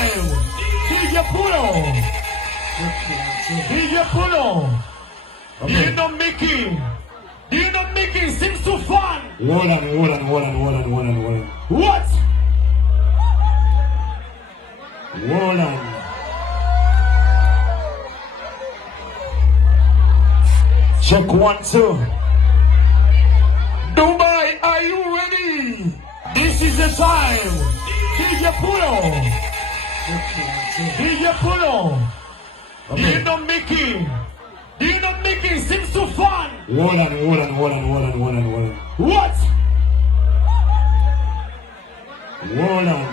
time. DJ Puno. DJ Puno. Dino Mickey. Dino Mickey seems too fun. Hold on. What? Hold on. Check 1, 2. Dubai, are you ready? This is the time. DJ Puno. DJ Puno. Dino Mickey. Dino Mickey seems too fun. Hold on. What? Hold on.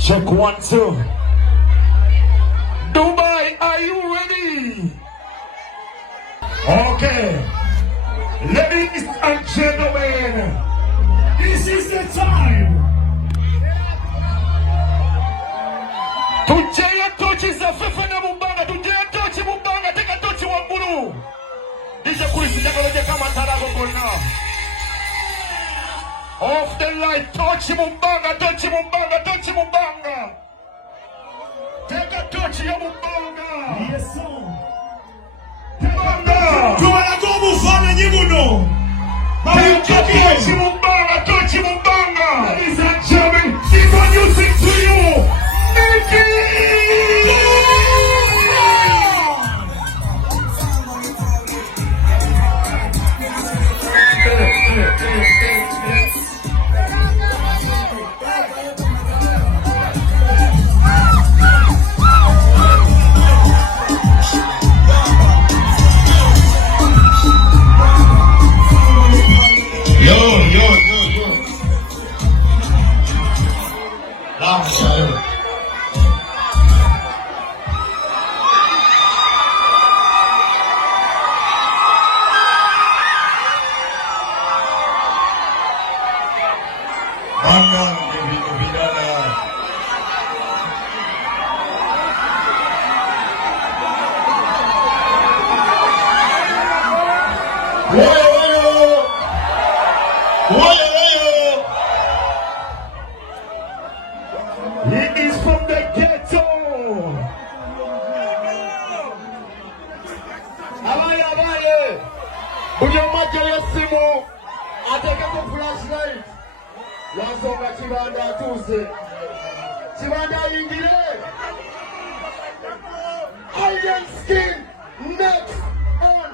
Check 1, 2. Dubai, are you ready? Okay. Ladies and gentlemen, This is the time. Tujaya tochi za fefe na mumbanga. Tujaya tochi mumbanga. Teka tochi wa mburu. Disha kulisi tekoloje kama tarago kona. Off the light. Tochi mumbanga. Tochi mumbanga. Teka tochi ya mumbanga. yes sir. Mumbanga. Tuwana gomu fana nyibuno. Tochi mumbanga. Ladies and gentlemen, introducing to you, Mickey. He is from the ghetto. Abaye. Unyamaje yesimu. Ateke ku flashlight. Wasonga kibanda atuse. Kibanda ingire. Iron skin next on.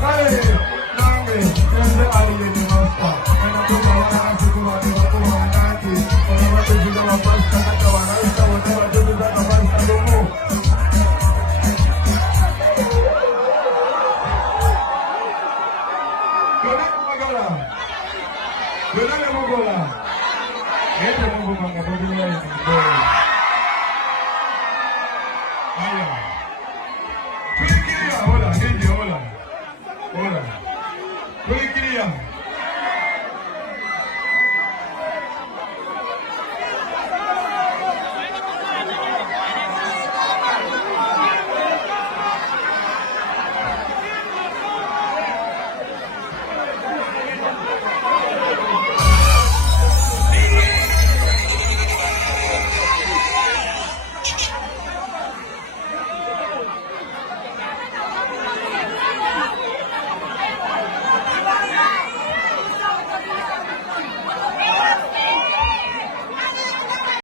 Dale, dame,